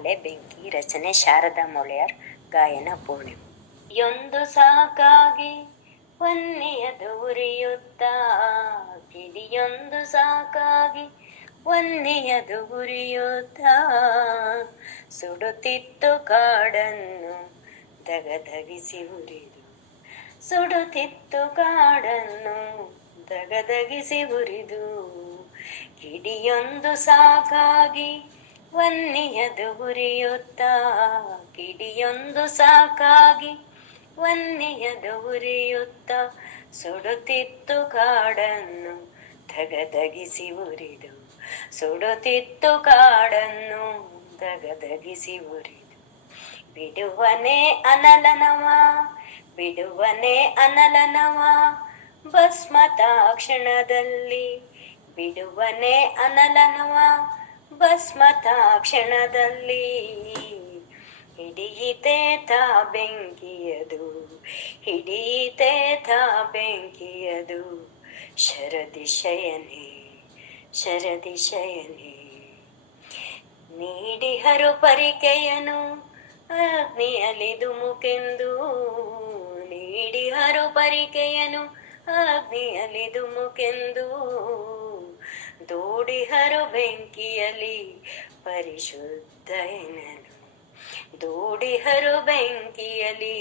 ಮಾಲೆ ಬೆಂಕಿ ರಚನೆ ಶಾರದಾ ಮೊಳೆಯಾರ್, ಗಾಯನ ಪೂರ್ಣಿಮಾ. ಒಂದು ಸಾಕಾಗಿ ವನ್ನಿಯದು ಉರಿಯುತ್ತ, ಕಿಡಿಯೊಂದು ಸಾಕಾಗಿ ವನ್ನಿಯದು ಉರಿಯುತ್ತ, ಸುಡುತ್ತಿತ್ತು ಕಾಡನ್ನು ದಗದಗಿಸಿ ಉರಿದು, ಸುಡುತ್ತಿತ್ತು ಕಾಡನ್ನು ದಗದಗಿಸಿ ಉರಿದು. ಕಿಡಿಯೊಂದು ಸಾಕಾಗಿ ವನ್ನಿಯದು ಉರಿಯುತ್ತ, ಕಿಡಿಯೊಂದು ಸಾಕಾಗಿ ವನ್ನಿಯದು ಉರಿಯುತ್ತ, ಸುಡುತ್ತಿತ್ತು ಕಾಡನ್ನು ದಗದಗಿಸಿ ಉರಿದು, ಸುಡುತ್ತಿತ್ತು ಕಾಡನ್ನು ದಗದಗಿಸಿ ಉರಿದು. ಬಿಡುವನೆ ಅನಲನವ, ಬಿಡುವನೆ ಅನಲನವ ಭಸ್ಮತ ಕ್ಷಣದಲ್ಲಿ, ಬಿಡುವನೆ ಅನಲನವ ಭಸ್ಮತ ಕ್ಷಣದಲ್ಲಿ. ಹಿಡಿಯಿತೆ ತಾ ಬೆಂಕಿಯದು, ಹಿಡಿಯಿತೆ ತಾ ಬೆಂಕಿಯದು, ಶರದಿಶಯನೆ ಶರದಿಶಯನೆ. ನೀಡಿಹರು ಪರಿಕೆಯನು ಅಗ್ನಿಯಲ್ಲಿ ಧುಮುಕೆಂದು, ನೀಡಿಹರು ಪರಿಕೆಯನು ಅಗ್ನಿಯಲ್ಲಿ ಧುಮುಕೆಂದು, ದೂಡಿಹರು ಬೆಂಕಿಯಲ್ಲಿ ಪರಿಶುದ್ಧ ಎನ್ನಲು, ದೂಡಿಹರು ಬೆಂಕಿಯಲ್ಲಿ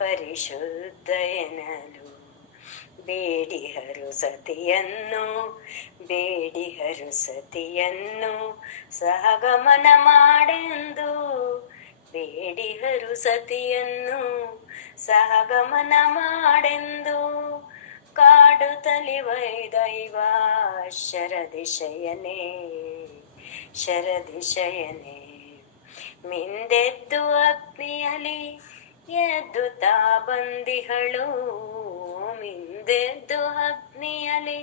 ಪರಿಶುದ್ಧ ಎನ್ನಲು. ಬೇಡಿಹರು ಸತಿಯನ್ನು, ಬೇಡಿಹರು ಸತಿಯನ್ನು ಸಹಗಮನ ಮಾಡೆಂದು, ಬೇಡಿಹರು ಸತಿಯನ್ನು ಸಹಗಮನ ಮಾಡೆಂದು. ಕಾಡುತ್ತಲಿ ವೈದೈವ ಶರದಿಶಯನೆ ಶರದಿಶಯನೆ. ಮಿಂದೆದ್ದು ಅಗ್ನಿಯಲಿ ಎದ್ದು ತಾ ಬಂದಿಹಳು, ಮಿಂದೆದ್ದು ಅಗ್ನಿಯಲಿ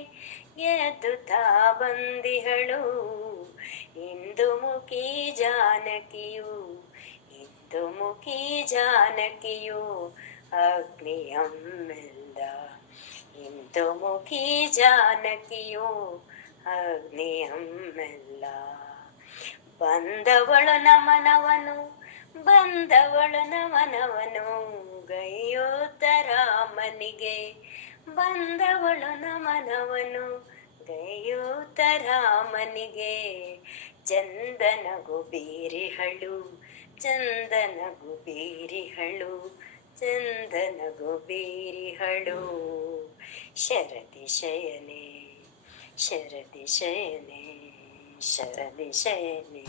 ಎದ್ದು ತಾ ಬಂದಿಹಳು. ಇಂದುಮುಖಿ ಜಾನಕಿಯು, ಇಂದುಮುಖಿ ಜಾನಕಿಯು ಅಗ್ನಿಯಮ್ಮೆಲ್ಲ, ಇಂದುಮುಖಿ ಜಾನಕಿಯು ಅಗ್ನಿಯಮ್ಮೆಲ್ಲ. ಬಂದವಳು ನಮನವನು, ಬಂದವಳು ನಮನವನು ಗೈಯೋತ ರಾಮನಿಗೆ, ಬಂದವಳು ನಮನವನು ಗೈಯೋತ ರಾಮನಿಗೆ. ಚಂದನಗು ಬೀರಿಹಳು, ಚಂದನಗು ಬೀರಿಹಳು, ಚಂದನಗು ಬೀರಿಹಳು. ಶರದಿಶಯನೆ ಶರದಿಶಯನೆ ಶರದಿಶಯನೆ.